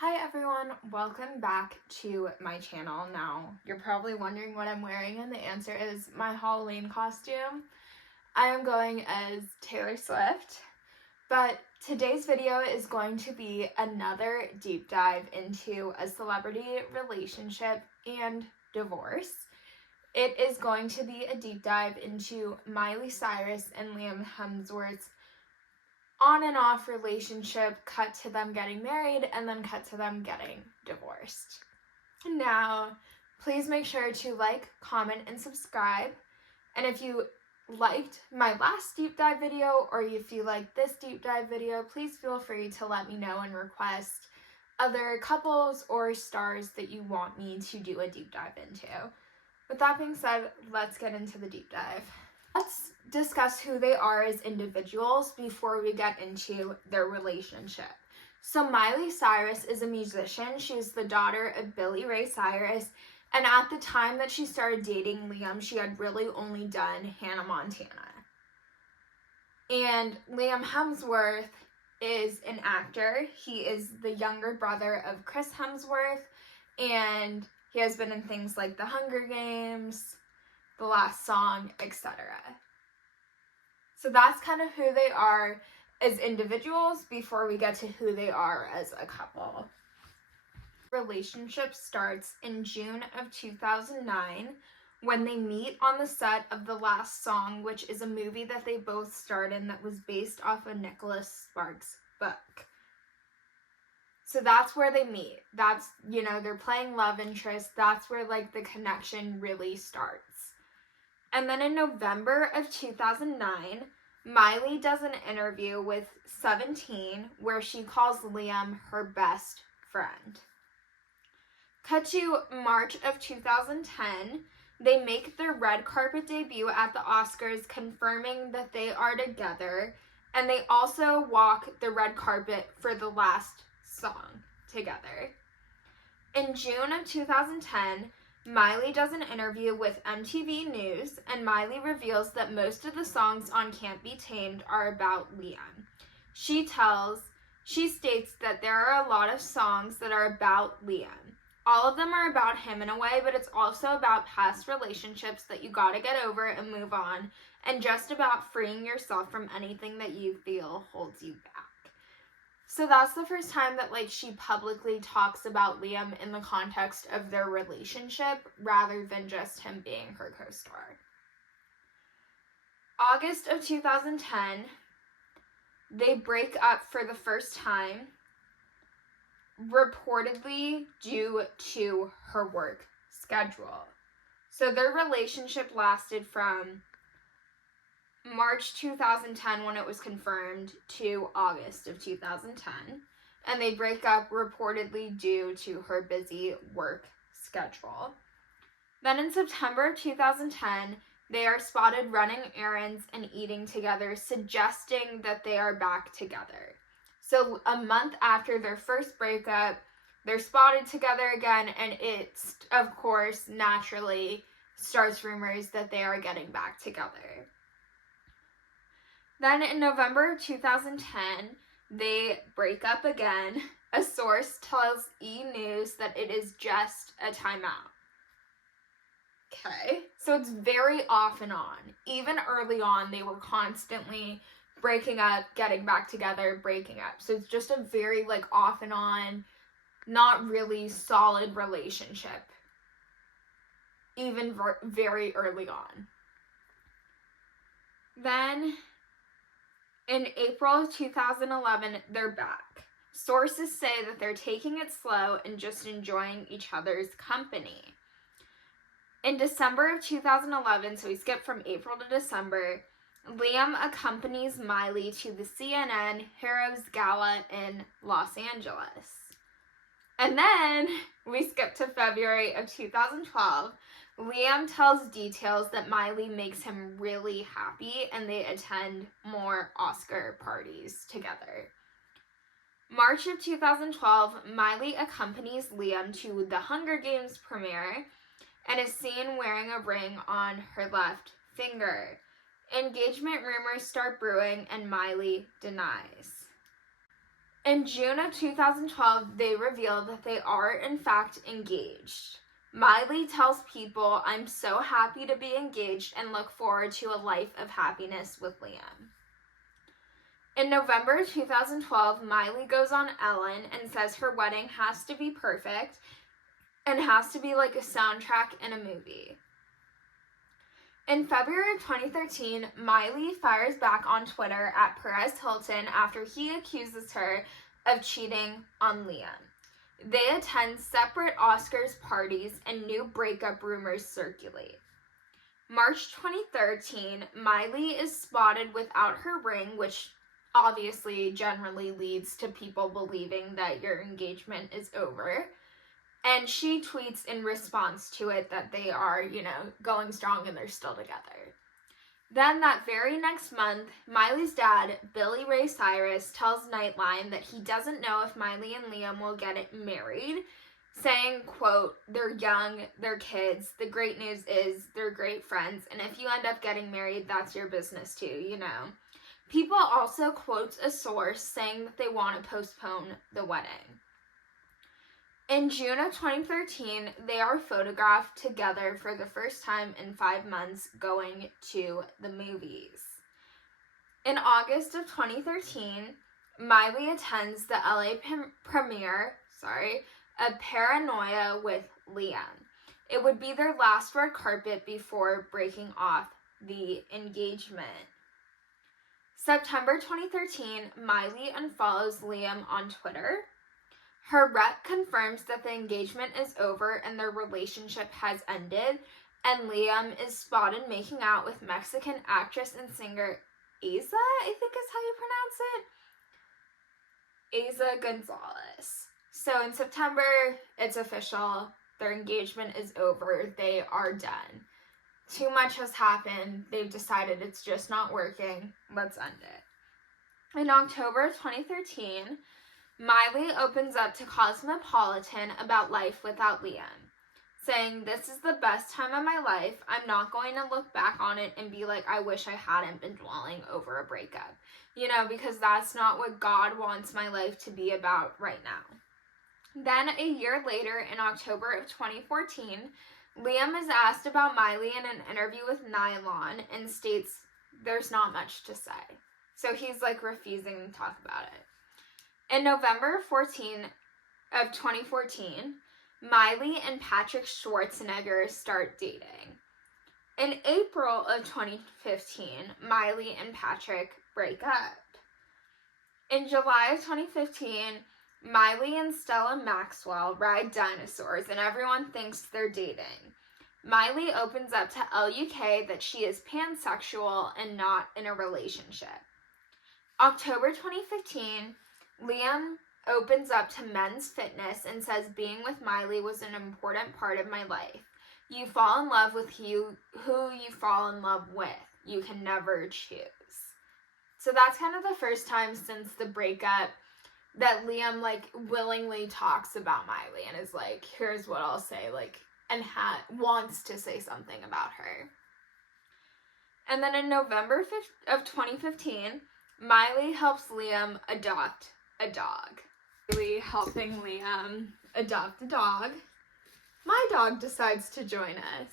Hi everyone, welcome back to my channel. Now, you're probably wondering what I'm wearing, and the answer is my Halloween costume. I am going as Taylor Swift, but today's video is going to be another deep dive into a celebrity relationship and divorce. It is going to be a deep dive into Miley Cyrus and Liam Hemsworth's on and off relationship, cut to them getting married, and then cut to them getting divorced. Now, please make sure to like, comment, and subscribe. And if you liked my last deep dive video, or if you like this deep dive video, please feel free to let me know and request other couples or stars that you want me to do a deep dive into. With that being said, let's get into the deep dive. Let's discuss who they are as individuals before we get into their relationship. So Miley Cyrus is a musician. She's the daughter of Billy Ray Cyrus. And at the time that she started dating Liam, she had really only done Hannah Montana. And Liam Hemsworth is an actor. He is the younger brother of Chris Hemsworth. And he has been in things like The Hunger Games, The Last Song, etc. So that's kind of who they are as individuals before we get to who they are as a couple. Relationship starts in June of 2009 when they meet on the set of The Last Song, which is a movie that they both starred in that was based off of Nicholas Sparks' book. So that's where they meet. That's, they're playing love interest. That's where the connection really starts. And then in November of 2009, Miley does an interview with 17 where she calls Liam her best friend. Cut to March of 2010, they make their red carpet debut at the Oscars, confirming that they are together, and they also walk the red carpet for The Last Song together. In June of 2010, Miley does an interview with MTV News, and Miley reveals that most of the songs on Can't Be Tamed are about Liam. She states that there are a lot of songs that are about Liam. All of them are about him in a way, but it's also about past relationships that you gotta get over and move on, and just about freeing yourself from anything that you feel holds you back. So that's the first time that she publicly talks about Liam in the context of their relationship rather than just him being her co-star. August of 2010, they break up for the first time, reportedly due to her work schedule. So their relationship lasted from March 2010 when it was confirmed to August of 2010, and they break up reportedly due to her busy work schedule. Then in September of 2010, they are spotted running errands and eating together, suggesting that they are back together. So a month after their first breakup, they're spotted together again, and it's, of course, naturally starts rumors that they are getting back together. Then in November 2010, they break up again. A source tells E! News that it is just a timeout. Okay, so it's very off and on. Even early on, they were constantly breaking up, getting back together, breaking up. So it's just a very off and on, not really solid relationship, even very early on. Then in April of 2011, they're back. Sources say that they're taking it slow and just enjoying each other's company. In December of 2011, so we skip from April to December, Liam accompanies Miley to the CNN Heroes Gala in Los Angeles. And then we skip to February of 2012. Liam tells details that Miley makes him really happy, and they attend more Oscar parties together. March of 2012, Miley accompanies Liam to the Hunger Games premiere and is seen wearing a ring on her left finger. Engagement rumors start brewing, and Miley denies. In June of 2012, they revealed that they are, in fact, engaged. Miley tells people, "I'm so happy to be engaged and look forward to a life of happiness with Liam." In November 2012, Miley goes on Ellen and says her wedding has to be perfect and has to be like a soundtrack in a movie. In February of 2013, Miley fires back on Twitter at Perez Hilton after he accuses her of cheating on Liam. They attend separate Oscars parties and new breakup rumors circulate. March 2013, Miley is spotted without her ring, which obviously generally leads to people believing that your engagement is over. And she tweets in response to it that they are, going strong and they're still together. Then that very next month, Miley's dad, Billy Ray Cyrus, tells Nightline that he doesn't know if Miley and Liam will get married, saying, quote, "They're young, they're kids. The great news is they're great friends. And if you end up getting married, that's your business too, People also quotes a source saying that they want to postpone the wedding. In June of 2013, they are photographed together for the first time in 5 months going to the movies. In August of 2013, Miley attends the LA premiere, of Paranoia with Liam. It would be their last red carpet before breaking off the engagement. September 2013, Miley unfollows Liam on Twitter. Her rep confirms that the engagement is over and their relationship has ended, and Liam is spotted making out with Mexican actress and singer Eiza, I think is how you pronounce it. Eiza Gonzalez. So in September, it's official. Their engagement is over. They are done. Too much has happened. They've decided it's just not working. Let's end it. In October 2013, Miley opens up to Cosmopolitan about life without Liam, saying, "This is the best time of my life. I'm not going to look back on it and be like, I wish I hadn't been dwelling over a breakup, because that's not what God wants my life to be about right now." Then a year later, in October of 2014, Liam is asked about Miley in an interview with Nylon and states there's not much to say. So he's refusing to talk about it. In November 14 of 2014, Miley and Patrick Schwarzenegger start dating. In April of 2015, Miley and Patrick break up. In July of 2015, Miley and Stella Maxwell ride dinosaurs and everyone thinks they're dating. Miley opens up to LUK that she is pansexual and not in a relationship. October 2015, Liam opens up to Men's Fitness and says being with Miley was an important part of my life. You fall in love with who you fall in love with. You can never choose. So that's kind of the first time since the breakup that Liam willingly talks about Miley and is like, here's what I'll say, and wants to say something about her. And then in November of 2015, Miley helps Liam adopt a dog. Really helping Liam adopt a dog. My dog decides to join us.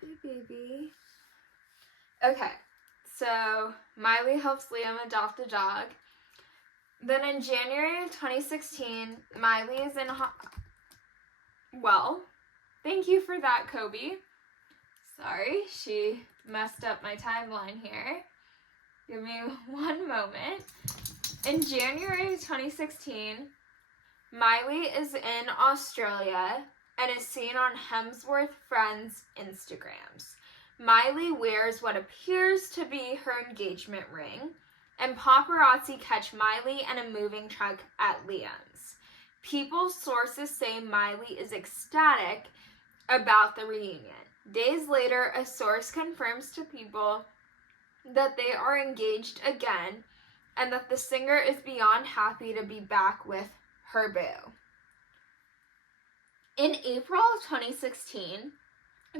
Hey, baby. Okay, so Miley helps Liam adopt a dog. Then in January of 2016, Miley is in thank you for that, Kobe. Sorry, she messed up my timeline here. Give me one moment. In January of 2016, Miley is in Australia and is seen on Hemsworth Friends' Instagrams. Miley wears what appears to be her engagement ring, and paparazzi catch Miley and a moving truck at Liam's. People's sources say Miley is ecstatic about the reunion. Days later, a source confirms to People that they are engaged again and that the singer is beyond happy to be back with her boo. In April of 2016,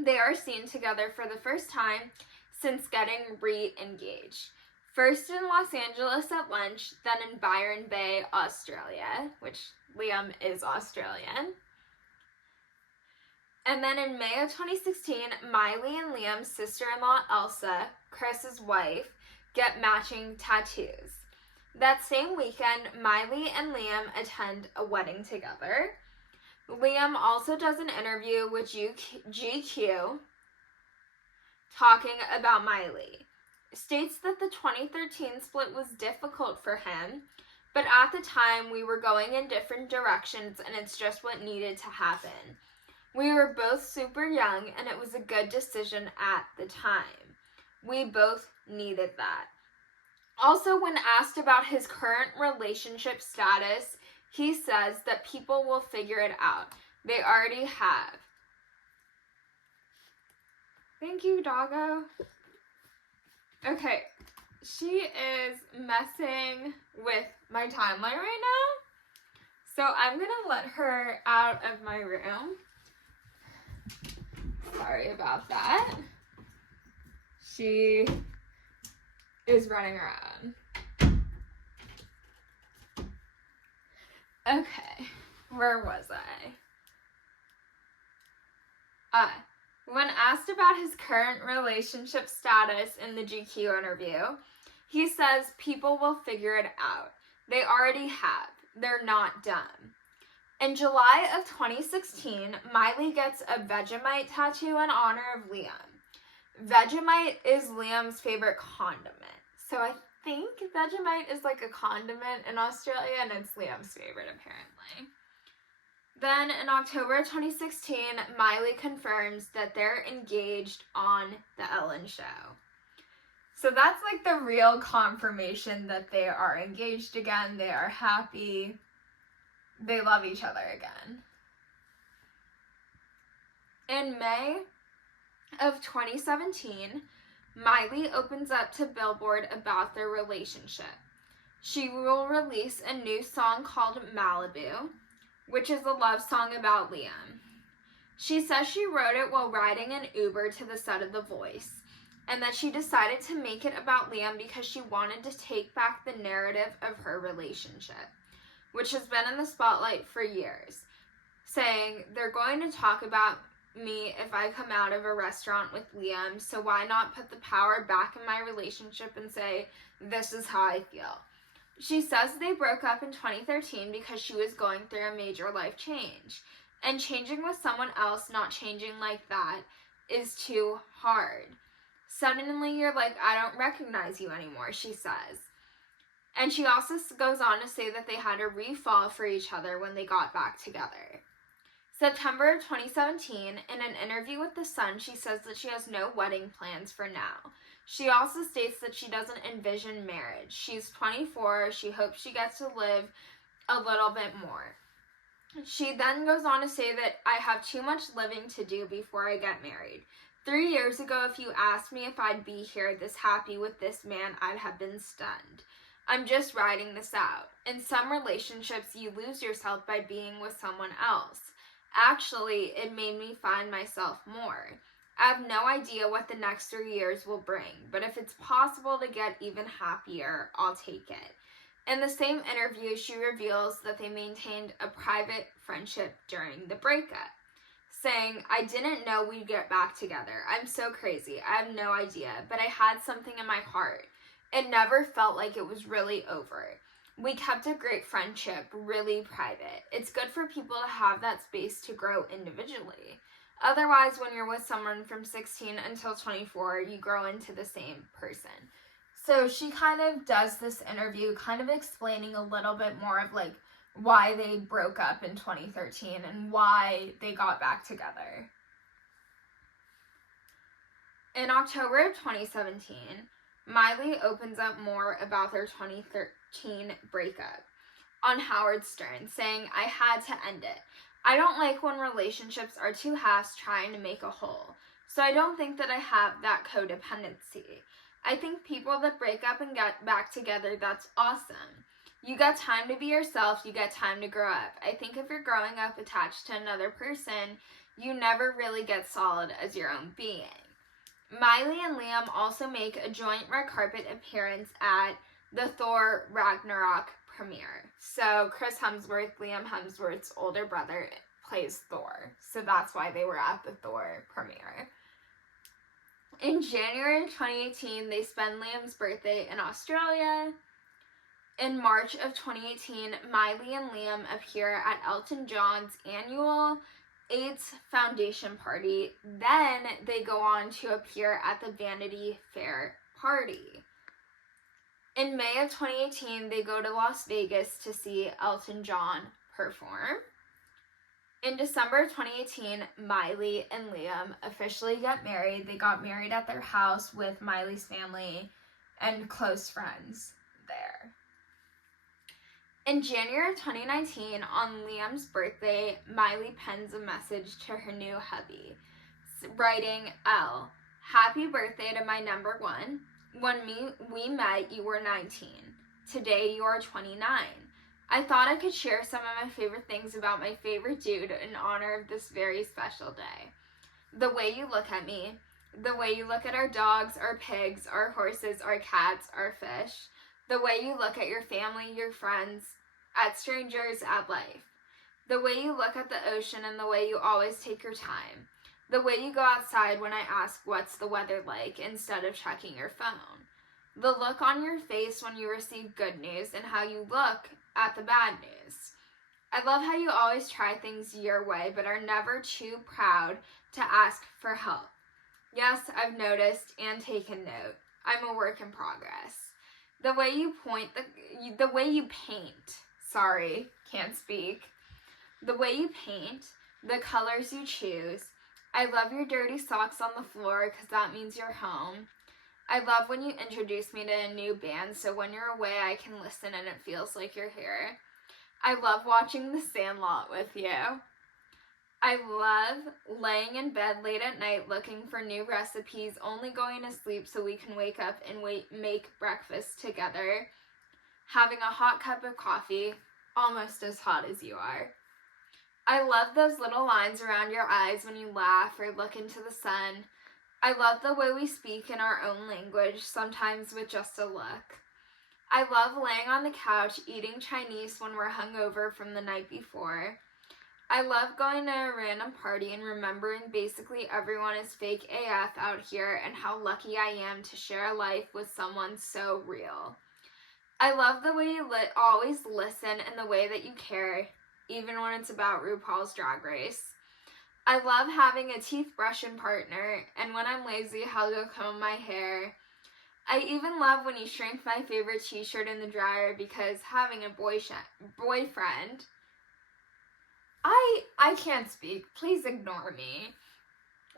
they are seen together for the first time since getting re-engaged. First in Los Angeles at lunch, then in Byron Bay, Australia, which Liam is Australian. And then in May of 2016, Miley and Liam's sister-in-law, Elsa, Chris's wife, get matching tattoos. That same weekend, Miley and Liam attend a wedding together. Liam also does an interview with GQ talking about Miley. States that the 2013 split was difficult for him, but at the time we were going in different directions and it's just what needed to happen. We were both super young and it was a good decision at the time. We both needed that. Also, when asked about his current relationship status, he says that people will figure it out. They already have. Thank you, doggo. Okay, she is messing with my timeline right now. So I'm gonna let her out of my room. Sorry about that. She is running around. Okay, where was I? When asked about his current relationship status in the GQ interview, he says people will figure it out. They already have. They're not dumb. In July of 2016, Miley gets a Vegemite tattoo in honor of Liam. Vegemite is Liam's favorite condiment. So I think Vegemite is like a condiment in Australia and it's Liam's favorite apparently. Then in October 2016, Miley confirms that they're engaged on The Ellen Show. So that's like the real confirmation that they are engaged again, they are happy, they love each other again. In May of 2017, Miley opens up to Billboard about their relationship. She will release a new song called Malibu, which is a love song about Liam. She says she wrote it while riding an Uber to the set of The Voice, and that she decided to make it about Liam because she wanted to take back the narrative of her relationship, which has been in the spotlight for years, saying, they're going to talk about me if I come out of a restaurant with Liam, so why not put the power back in my relationship and say, this is how I feel. She says they broke up in 2013 because she was going through a major life change. And changing with someone else, not changing like that, is too hard. Suddenly you're like, I don't recognize you anymore, she says. And she also goes on to say that they had a re-fall for each other when they got back together. September of 2017, in an interview with The Sun, she says that she has no wedding plans for now. She also states that she doesn't envision marriage. She's 24. She hopes she gets to live a little bit more. She then goes on to say that I have too much living to do before I get married. 3 years ago, if you asked me if I'd be here this happy with this man, I'd have been stunned. I'm just riding this out. In some relationships, you lose yourself by being with someone else. Actually, it made me find myself more. I have no idea what the next 3 years will bring, but if it's possible to get even happier, I'll take it. In the same interview, she reveals that they maintained a private friendship during the breakup, saying, I didn't know we'd get back together. I'm so crazy. I have no idea, but I had something in my heart. It never felt like it was really over. We kept a great friendship, really private. It's good for people to have that space to grow individually. Otherwise, when you're with someone from 16 until 24, you grow into the same person. So she kind of does this interview kind of explaining a little bit more of like why they broke up in 2013 and why they got back together. In October of 2017, Miley opens up more about their 2013 breakup on Howard Stern, saying, I had to end it. I don't like when relationships are two halves trying to make a whole. So I don't think that I have that codependency. I think people that break up and get back together, that's awesome. You got time to be yourself, you get time to grow up. I think if you're growing up attached to another person, you never really get solid as your own being. Miley and Liam also make a joint red carpet appearance at the Thor Ragnarok premiere. So Chris Hemsworth, Liam Hemsworth's older brother, plays Thor. So that's why they were at the Thor premiere. In January 2018, they spend Liam's birthday in Australia. In March of 2018, Miley and Liam appear at Elton John's annual AIDS Foundation party. Then they go on to appear at the Vanity Fair party. In May of 2018, they go to Las Vegas to see Elton John perform. In December of 2018, Miley and Liam officially get married. They got married at their house with Miley's family and close friends there. In January of 2019, on Liam's birthday, Miley pens a message to her new hubby, writing, L, happy birthday to my number one. When we met, you were 19. Today, you are 29. I thought I could share some of my favorite things about my favorite dude in honor of this very special day. The way you look at me, the way you look at our dogs, our pigs, our horses, our cats, our fish, the way you look at your family, your friends, at strangers, at life. The way you look at the ocean and the way you always take your time. The way you go outside when I ask what's the weather like instead of checking your phone. The look on your face when you receive good news and how you look at the bad news. I love how you always try things your way but are never too proud to ask for help. Yes, I've noticed and taken note. I'm a work in progress. The way you paint. Sorry, can't speak. The way you paint, the colors you choose. I love your dirty socks on the floor because that means you're home. I love when you introduce me to a new band so when you're away I can listen and it feels like you're here. I love watching The Sandlot with you. I love laying in bed late at night looking for new recipes, only going to sleep so we can wake up and make breakfast together. Having a hot cup of coffee, almost as hot as you are. I love those little lines around your eyes when you laugh or look into the sun. I love the way we speak in our own language, sometimes with just a look. I love laying on the couch eating Chinese when we're hungover from the night before. I love going to a random party and remembering basically everyone is fake AF out here and how lucky I am to share a life with someone so real. I love the way you always listen and the way that you care, even when it's about RuPaul's Drag Race. I love having a teeth brushing partner, and when I'm lazy, how to comb my hair. I even love when you shrink my favorite t-shirt in the dryer because having a boyfriend. I can't speak. Please ignore me.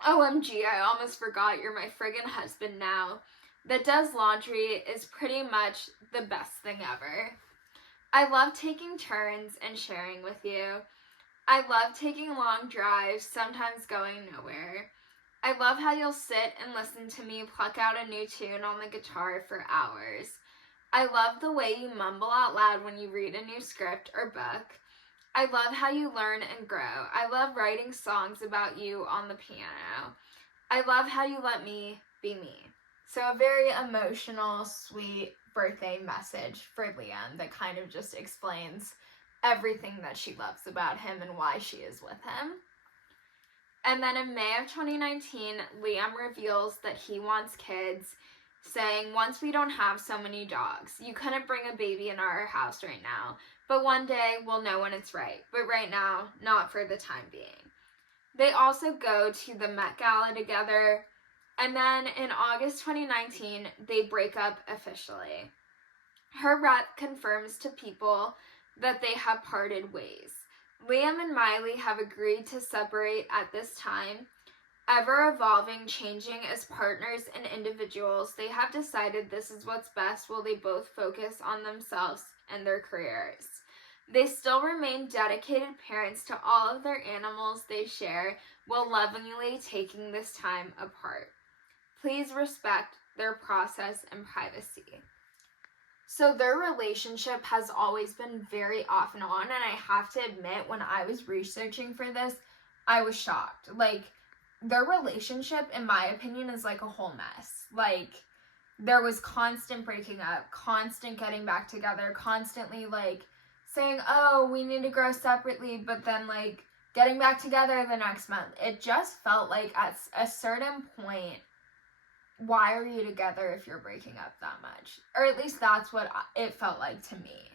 OMG, I almost forgot you're my friggin' husband now. That does laundry is pretty much the best thing ever. I love taking turns and sharing with you. I love taking long drives, sometimes going nowhere. I love how you'll sit and listen to me pluck out a new tune on the guitar for hours. I love the way you mumble out loud when you read a new script or book. I love how you learn and grow. I love writing songs about you on the piano. I love how you let me be me. So a very emotional, sweet birthday message for Liam that kind of just explains everything that she loves about him and why she is with him. And then in May of 2019, Liam reveals that he wants kids, saying, once we don't have so many dogs, you couldn't bring a baby in our house right now, but one day we'll know when it's right, but right now, not for the time being. They also go to the Met Gala together, and then in August 2019, they break up officially. Her rep confirms to people that they have parted ways. Liam and Miley have agreed to separate at this time. Ever evolving, changing as partners and individuals, they have decided this is what's best while they both focus on themselves and their careers. They still remain dedicated parents to all of their animals they share while lovingly taking this time apart. Please respect their process and privacy. So their relationship has always been very off and on, and I have to admit, when I was researching for this, I was shocked. Like, their relationship, in my opinion, is like a whole mess. Like, there was constant breaking up, constant getting back together, constantly like saying, oh, we need to grow separately, but then like getting back together the next month. It just felt like at a certain point, why are you together if you're breaking up that much? Or at least that's what it felt like to me.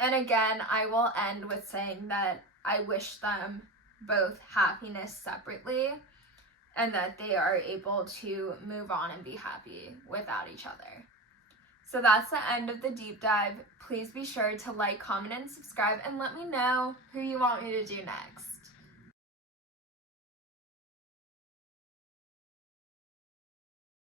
And again, I will end with saying that I wish them both happiness separately, and that they are able to move on and be happy without each other. So that's the end of the deep dive. Please be sure to like, comment, and subscribe, and let me know who you want me to do next.